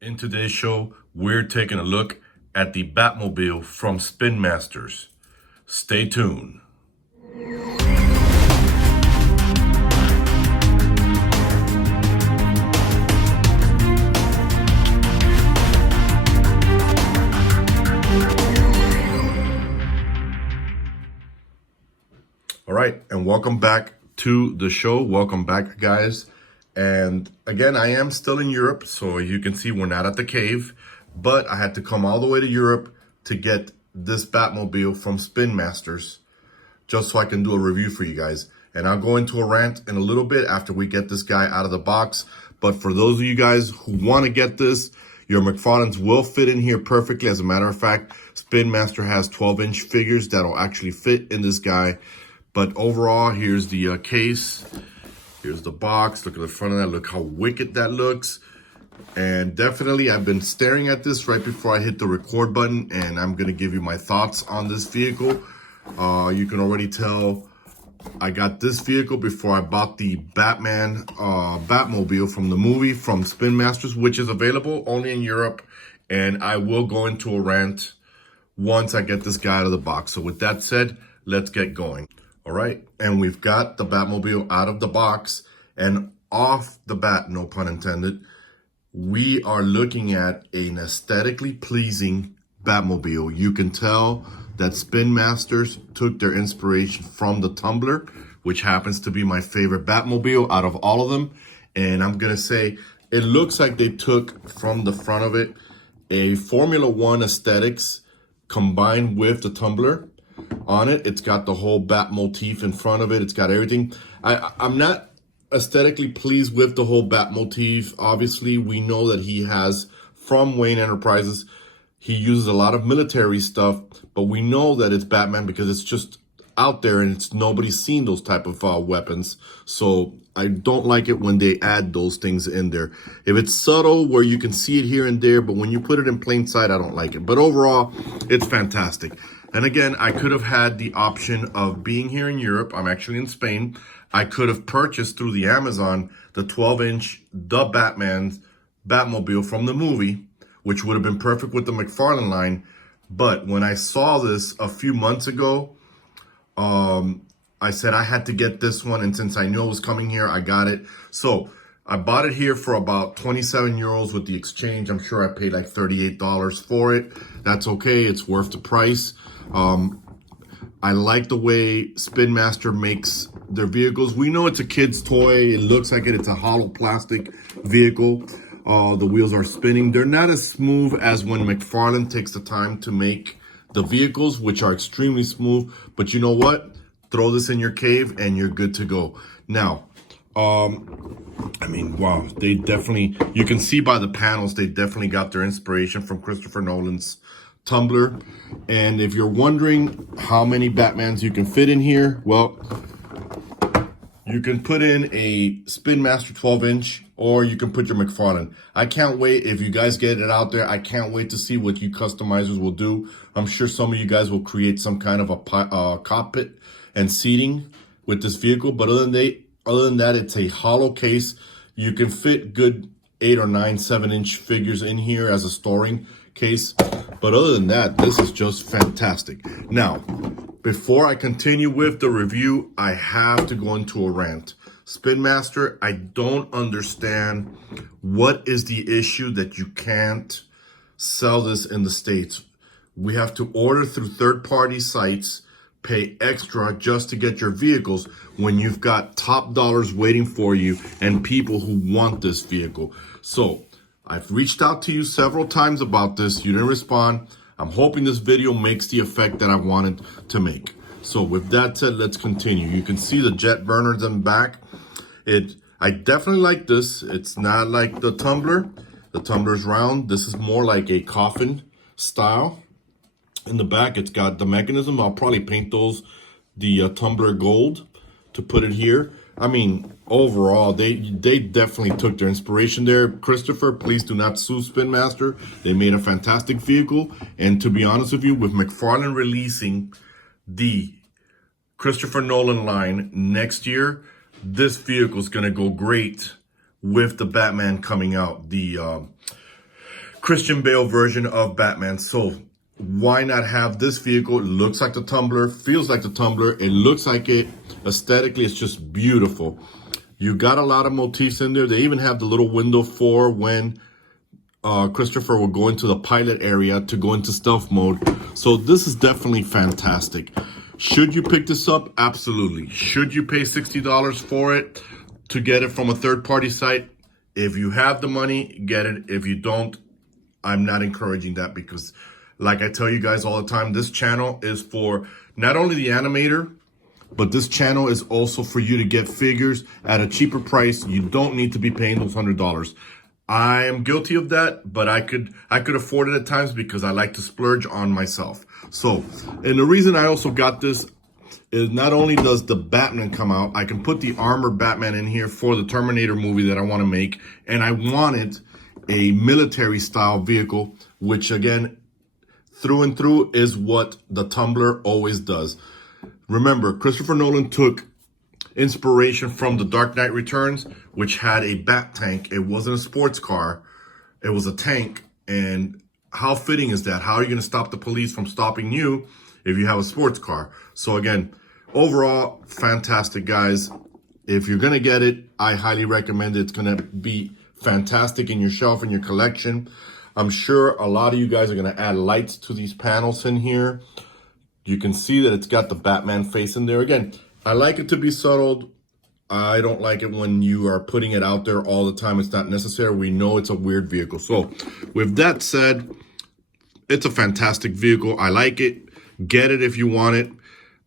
In today's show, we're taking a look at the Batmobile from Spinmasters. Stay tuned. All right, and welcome back to the show. Welcome back, guys. And again, I am still in Europe, so you can see we're not at the cave, but I had to come all the way to Europe to get this Batmobile from Spinmasters just so I can do a review for you guys. And I'll go into a rant in a little bit after we get this guy out of the box. But for those of you guys who want to get this, your Mcfarlanes will fit in here perfectly. As a matter of fact, Spinmaster has 12-inch figures that'll actually fit in this guy. But overall, here's the case. Here's the box. Look at the front of that. Look how wicked that looks. And definitely, I've been staring at this right before I hit the record button, and I'm going to give you my thoughts on this vehicle. You can already tell I got this vehicle before I bought the Batmobile from the movie from Spinmasters, which is available only in Europe. And I will go into a rant once I get this guy out of the box. So with that said, let's get going. All right, and we've got the Batmobile out of the box, and off the bat, no pun intended, we are looking at an aesthetically pleasing Batmobile. You can tell that Spinmasters took their inspiration from the Tumbler, which happens to be my favorite Batmobile out of all of them. And I'm gonna say, it looks like they took from the front of it a Formula One aesthetics combined with the Tumbler. On it, it's got the whole bat motif in front of it. It's got everything. I'm not aesthetically pleased with the whole bat motif. Obviously, we know that he has, from Wayne Enterprises, he uses a lot of military stuff, but we know that it's Batman because it's just out there and it's nobody's seen those type of weapons. So I don't like it when they add those things in there. If it's subtle where you can see it here and there, but when you put it in plain sight, I don't like it. But overall, it's fantastic. And again, I could have had the option of being here in Europe. I'm actually in Spain. I could have purchased through the Amazon the 12-inch The Batman's Batmobile from the movie, which would have been perfect with the Mcfarlane line. But when I saw this a few months ago, I said I had to get this one. And since I knew it was coming here, I got it. So I bought it here for about 27 euros with the exchange. I'm sure I paid like $38 for it. That's okay. It's worth the price. I like the way Spinmaster makes their vehicles. We know it's a kid's toy. It looks like it. It's a hollow plastic vehicle. The wheels are spinning. They're not as smooth as when Mcfarlane takes the time to make the vehicles, which are extremely smooth. But you know what? Throw this in your cave and you're good to go. Now, I mean, wow, they definitely, you can see by the panels, they definitely got their inspiration from Christopher Nolan's Tumbler. And if you're wondering how many Batmans you can fit in here, well, you can put in a Spinmaster 12-inch or you can put your Mcfarlane. I can't wait. If you guys get it out there, I can't wait to see what you customizers will do. I'm sure some of you guys will create some kind of a cockpit and seating with this vehicle. But other than that, it's a hollow case. You can fit good 8 or 9 7-inch figures in here as a storing case. But other than that, this is just fantastic. Now, before I continue with the review, I have to go into a rant. Spinmaster, I don't understand what is the issue that you can't sell this in the States. We have to order through third-party sites, pay extra just to get your vehicles when you've got top dollars waiting for you and people who want this vehicle. So I've reached out to you several times about this. You didn't respond. I'm hoping this video makes the effect that I wanted to make. So with that said, let's continue. You can see the jet burners in the back. I definitely like this. It's not like the Tumbler. The Tumbler's round. This is more like a coffin style. In the back, it's got the mechanism. I'll probably paint those the Tumbler gold to put it here. I mean, overall, they definitely took their inspiration there. Christopher, please do not sue Spinmaster. They made a fantastic vehicle. And to be honest with you, with Mcfarlane releasing the Christopher Nolan line next year, this vehicle is going to go great with the Batman coming out. The Christian Bale version of Batman. So why not have this vehicle? It looks like the Tumbler, feels like the Tumbler. It looks like it. Aesthetically, it's just beautiful. You got a lot of motifs in there. They even have the little window for when Christopher will go into the pilot area to go into stealth mode. So this is definitely fantastic. Should you pick this up? Absolutely. Should you pay $60 for it to get it from a third-party site? If you have the money, get it. If you don't, I'm not encouraging that, because like I tell you guys all the time, this channel is for not only the animator, but this channel is also for you to get figures at a cheaper price. You don't need to be paying those $100. I am guilty of that, but I could afford it at times because I like to splurge on myself. So, and the reason I also got this is not only does the Batman come out, I can put the armored Batman in here for the Terminator movie that I want to make, and I wanted a military style vehicle, which again, through and through is what the Tumbler always does. Remember, Christopher Nolan took inspiration from The Dark Knight Returns, which had a bat tank. It wasn't a sports car, it was a tank. And how fitting is that? How are you going to stop the police from stopping you if you have a sports car? So again, overall, fantastic, guys. If you're going to get it, I highly recommend it. It's going to be fantastic in your shelf, in your collection. I'm sure a lot of you guys are going to add lights to these panels in here. You can see that it's got the Batman face in there. Again, I like it to be subtle. I don't like it when you are putting it out there all the time. It's not necessary. We know it's a weird vehicle. So with that said, it's a fantastic vehicle. I like it. Get it if you want it.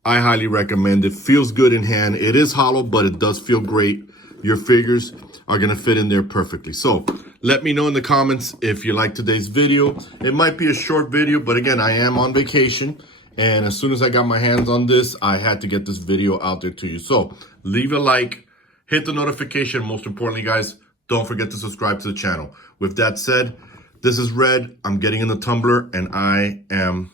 I highly recommend it. Feels good in hand. It is hollow, but it does feel great. Your figures are going to fit in there perfectly. So let me know in the comments if you like today's video. It might be a short video, but again, I am on vacation. And as soon as I got my hands on this, I had to get this video out there to you. So leave a like, hit the notification. Most importantly, guys, don't forget to subscribe to the channel. With that said, this is Red. I'm getting in the Tumbler, and I am